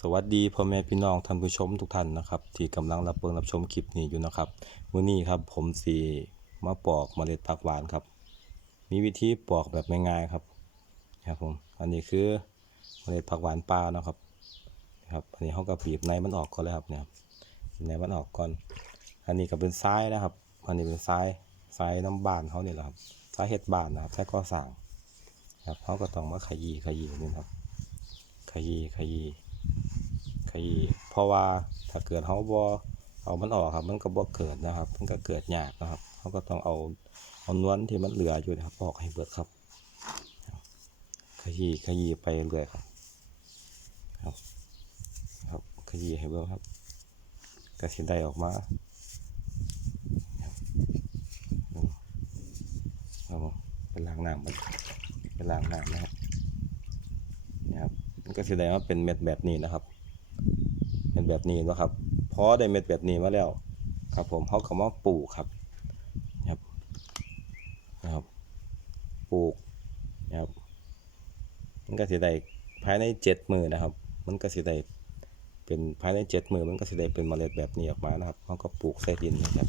สวัสดีพ่อแม่พี่น้องท่านผู้ชมทุกท่านนะครับ ที่กำลังรับเบิ่งรับชมคลิปนี้อยู่นะครับมื้อนี้ครับผมสิมาปอกเมล็ดผักหวานครับ มีวิธีปอกแบบง่ายๆครับครับผมอันนี้คือเมล็ดผักหวานปลาเนาะครับนะครับอันนี้เขาก็บีบในมันออกก่อนเลยครับเนี่ยในมันออกก่อน อันนี้ก็เป็นทรายนะครับ อันนี้เป็นทรายทรายน้ำบานเขาเนี่ยแหละครับทรายเห็ดบานนะครับทรายก่อสร้างครับเขาก็ต้องมาขยี้ขยี้นี่ครับขยี้ขยี้ ขยี้เพราะว่าถ้าเกิดเขาบ่เอามันออกครับ มันก็บ่เกิดนะครับ มันก็เกิดยากนะครับเขาก็ต้องเอาเอานวลที่มันเหลืออยู่นะครับออกให้เบิดครับ ขยี้ขยี้ไปเรื่อยครับครับครับขยี้ให้เบิ่งครับก็สิได้ออกมาครับครับผมเป็นล้างน้ำมันเป็นล้างน้ำนะครับนี่ครับมันก็สิได้มาเป็นเม็ดแบบนี้นะครับ แบบนี้นะครับพอได้เม็ดแบบนี้มาแล้ว ครับผมเขาก็มาปลูกครับนะครับนะครับปลูกนะครับมันก็สิได้ภายในเจ็ดมือนะครับ มันก็สิได้เป็นภายในเจ็ดมือมันก็สิได้เป็นเมล็ดแบบนี้ออกมานะครับเขาก็ปลูกใส่ดินนะครับ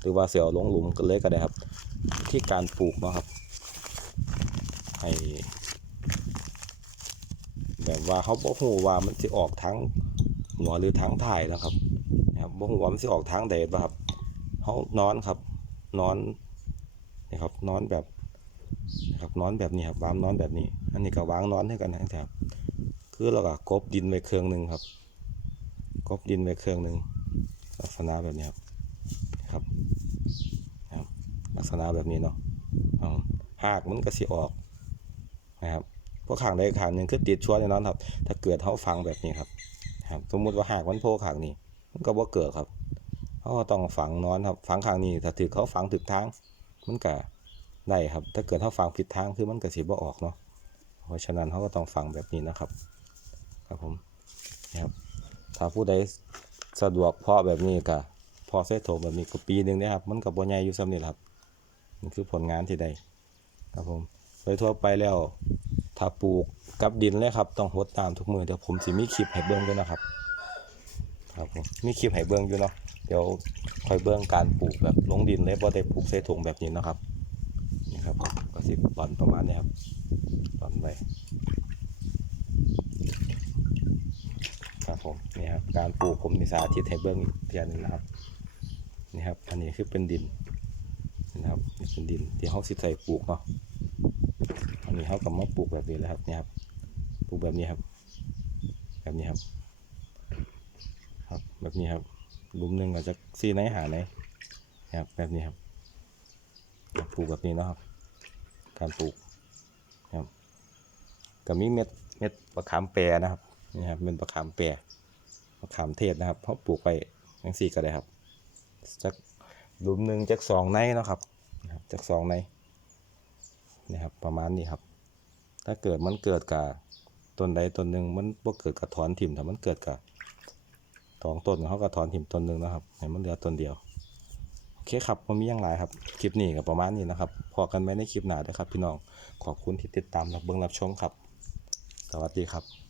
หรือว่าเสียวลงหลุมกันเลยก็ได้ครับ ที่การปลูกนะครับให้แบบว่าเขาบอกฮู้ว่ามันสิออกทั้ง หัวหรือทั้งถ่ายนะครับนะครับบอกฮู้ว่ามันสิออกทางใดบ่ครับเขานอนครับ นอนนี่ครับนอนแบบนะครับนอนแบบนี้ครับวางนอนแบบนี้ อันนี้ก็วางนอนให้กันทั้งแถบคือเราก็กบดินไว้เครื่องหนึ่งครับกบดินไว้เครื่องหนึ่งลักษณะแบบนี้ครับครับนะครับ ลักษณะแบบนี้เนาะอ๋อหากมันก็สิออกนะครับพราะขางใดขางหนึ่งคือติดชัวร์แน่นอนครับ ถ้าเกิดเขาฟังแบบนี้ครับ ครับสมมุติว่าหากมันโผล่ขางนี้ มันก็บ่เกิดครับเขาต้องฝังนอนครับฝังขางนี้ถ้าถือเขาฝังถึกทาง มันก็ได้ครับ ถ้าเกิดเขาฝังผิดทางคือมันก็สิบ่ออกเนาะเพราะฉะนั้นเขาก็ต้องฝังแบบนี้นะครับ ครับผมนะครับถ้าผู้ใดสะดวกพาะแบบนี้ก็พอเส้โถแบบนี้ก็ปีหนึ่งนะครับ มันก็บ่ใหญ่อยู่ซ้ำนี่แหละครับนี่คือผลงานที่ได้ครับผมโดยทั่วไปแล้ว ถ้าปลูกกับดินเลยครับ ต้องหดตามทุกมือเดี๋ยวผมสิมีคลิปให้เบิ่งด้วยนะครับ ครับผมมีคลิปให้เบิ่งอยู่เนาะเดี๋ยวคอยเบิ่งการปลูกแบบลงดินเลยบ่ได้ปลูกใส่ถุงแบบนี้นะครับนี่ครับผมก็สิตอนประมาณนี้ครับตอนไปครับผมนี่ครับการปลูกผมนิสาธิตให้เบิ่งอีกเทียหนึงนะครับนี่ครับอันนี้คือเป็นดินนะครับเป็นดินที่เขาสิใส่ปลูกเนาะ อันนี้เขาก็มาปลูกแบบนี้เลยครับเนี่ยครับปลูกแบบนี้ครับ แบบนี้ครับ ครับแบบนี้ครับลุมหนึ่งอาจจะซีไหนหาไหนครับแบบนี้ครับปลูกแบบนี้นะครับ การปลูกครับก็มีเม็ดเม็ดมะขามแปรนะครับนี่ครับเป็นมะขามแปรมะขามเทศนะครับเขาปลูกไปทั้งสี่ก็ได้ครับจักลุมหนึ่งจักสองในนะครับนะครับจักสองใน นะครับประมาณนี้ครับ ถ้าเกิดมันเกิดกับต้นใดต้นหนึ่งมันบ่เกิดกับถอนถิ่มแต่มันเกิดกับสองต้นเขาก็ถอนถิ่มต้นหนึ่งนะครับให้มันเหลือต้นเดียวโอเคครับมันมีอย่างไรครับคลิปนี้ก็ประมาณนี้นะครับพอกันไหมในคลิปหน้าด้อครับ พี่น้องขอบคุณที่ติดตามรับเบิ้งรับชมครับ สวัสดีครับ